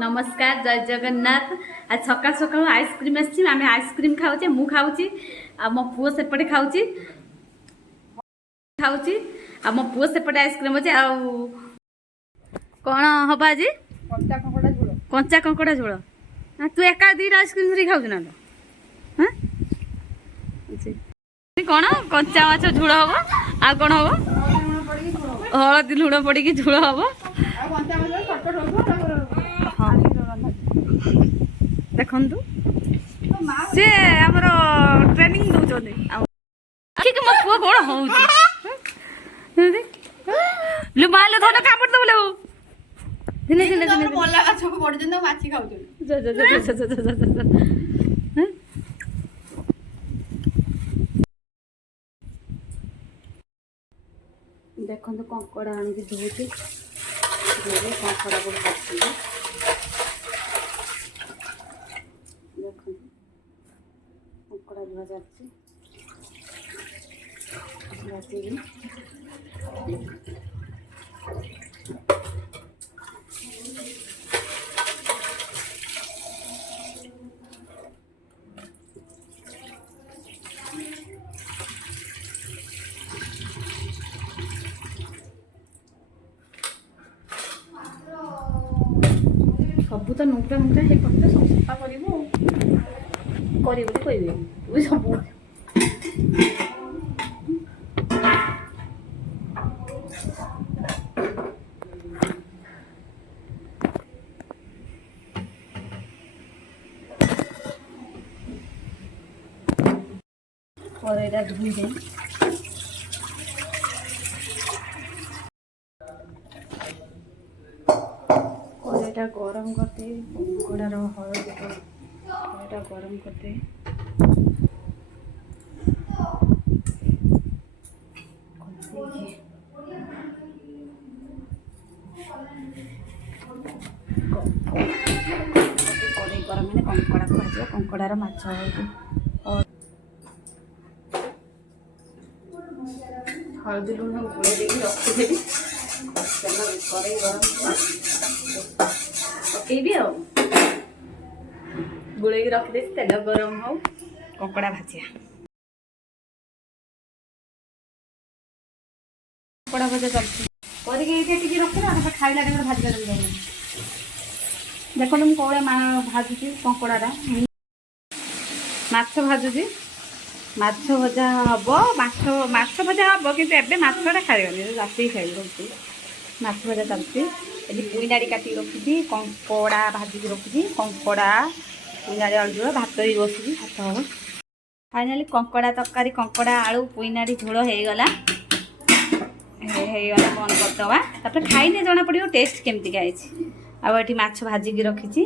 नमस्कार जय जगन्नाथ। आज सकाल सकाल आइसक्रीम आसी आम आइसक्रीम खाऊे मु खाऊँ मो पुओ सेपटे खाऊँ मो पुओ सेपटे आइसक्रीम अच्छे आ कौन हम आज कंचा कंकड़ा झोल तू एका दीटा आइसक्रीम धरी खाऊ ना तो कौन कंचा माछ झोल हम आ कौन हम हलदी लुण पड़ी झोल हम देखु सी आमर ट्रेनिंग दौरान मो पुओ कौन हूँ माल धन कामड़ दबले दिने दिने दिने मल्ला गछ पड़छन माछी खाउछन देखो कंकड़ा आनिक धोचे कंकड़ा को काटुचे देखो कंकड़ा धुआ जाती सब तो नुटा मुटा है पड़ता सब सफा कर सब कड़ाईटा धुई दे कड़ाईटा गरम करते कंकड़ार हलदी कड़ाईटा गरम करते कड़ाई गरम मैंने कंकड़ा को भाज कंकड़ार माछ हलदी लुण गोल रखीदेवी कड़ाई गरम पकईबी आ गोल रखीदे तेल गरम हो कंकड़ा भाजिया कंकड़ा भजा चलती करके रखना खाइला टाइम भाजला देखो मुझे कौड़ा भाजुची कंकड़ा माछ भाजुची माछ भजा हम माछ भजा हम कि माछटा खाइबनी राति खाई माछ भजा चलती ये पुईनाड़ी काटिक रखी कंकड़ा भाजिक रखी कंकड़ा पुईनाड़ी आलू झोल भात भी बसुची भात हम फाइनाली कंकड़ा तरकारी कंकड़ा आलू पुईनाड़ी झोल हो गला बंद करदे तापर खाइने जना पड़ो टेस्ट केमती आई आठ माछ भाजिक रखी